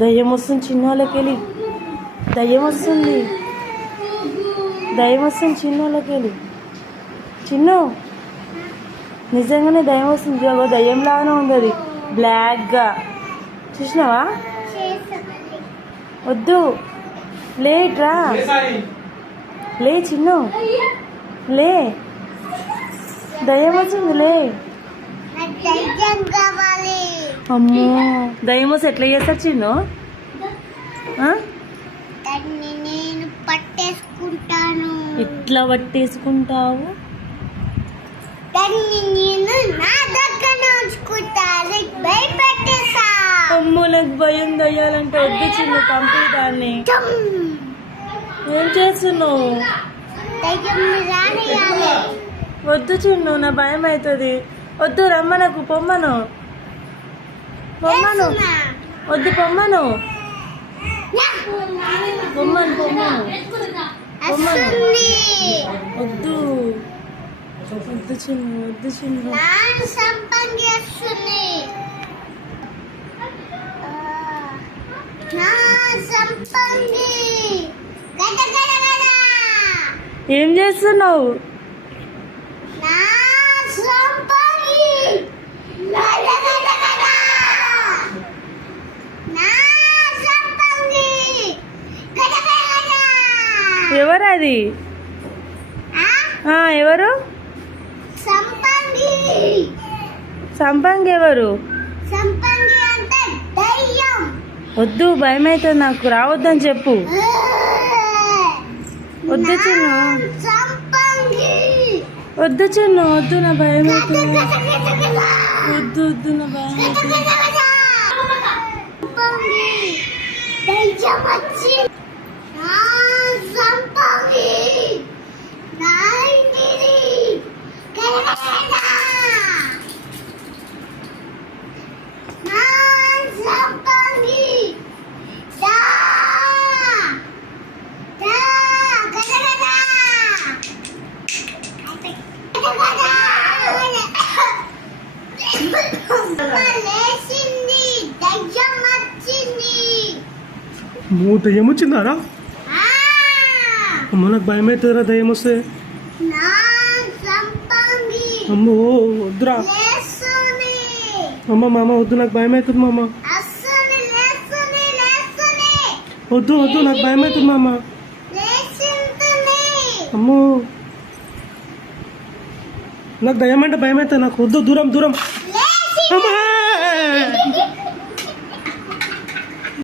దయ్యం వస్తుంది చిన్నోళ్ళకి వెళ్ళి. దయ్యం వస్తుంది, దయ్యం వస్తుంది చిన్నోళ్ళకి వెళ్ళి. చిన్ను నిజంగానే దయ్యం వస్తుంది. ఇదిగో దయ్యం లాగానే ఉంది అది, బ్లాక్గా. చూసినావా? వద్దు, లేట్రా, లే చిన్ను, లే. దయ్యం వచ్చింది, లే. అమ్మో, దయ్యం వస్తే ఎట్లా చేస్తారు చిన్ను? నేను పట్టేసుకుంటాను. ఎట్లా పట్టేసుకుంటావు? నేను నా దగ్గర ఉంచుకుంటాను. భయపెట్టేసా. అమ్మో, నాకు భయం. దయ్యాలంటే వద్దు చిన్ను, పంపి దాన్ని. ఏం చేస్తున్నావు? వద్దు చిన్ను, నా భయం అవుతుంది. వద్దు, రమ్మనకు, పొమ్మను, పొమ్మను. వద్దు, పొమ్మను, పొమ్మను, పొమ్మను, పొమ్మను. వద్దు, వద్దు చిన్ను, వద్దు చిన్ను. ఏం చేస్తున్నావు? ఎవరు అది? ఎవరు? సంపంగి ఎవరు? వద్దు, భయం అవుతుంది నాకు, రావద్దని చెప్పు. వద్దు చిన్ను, వద్దు చిన్ను, వద్దు, నా భయం అవుతుంది. వద్దు, వద్దు, నా భయం అవుతుంది. దయ్యం వచ్చిందారా? అమ్మ, నాకు భయం అవుతుందిరా దయ్యం వస్తే. అమ్మో, వద్దురా. అమ్మ, మామ వద్దు, నాకు భయం అవుతుంది మామ. వద్దు, వద్దు, నాకు భయం అవుతుంది మామ. అమ్మో, నాకు దయ్యం అంటే భయం అవుతుంది నాకు. వద్దు, దూరం, దూరం. అమ్మా.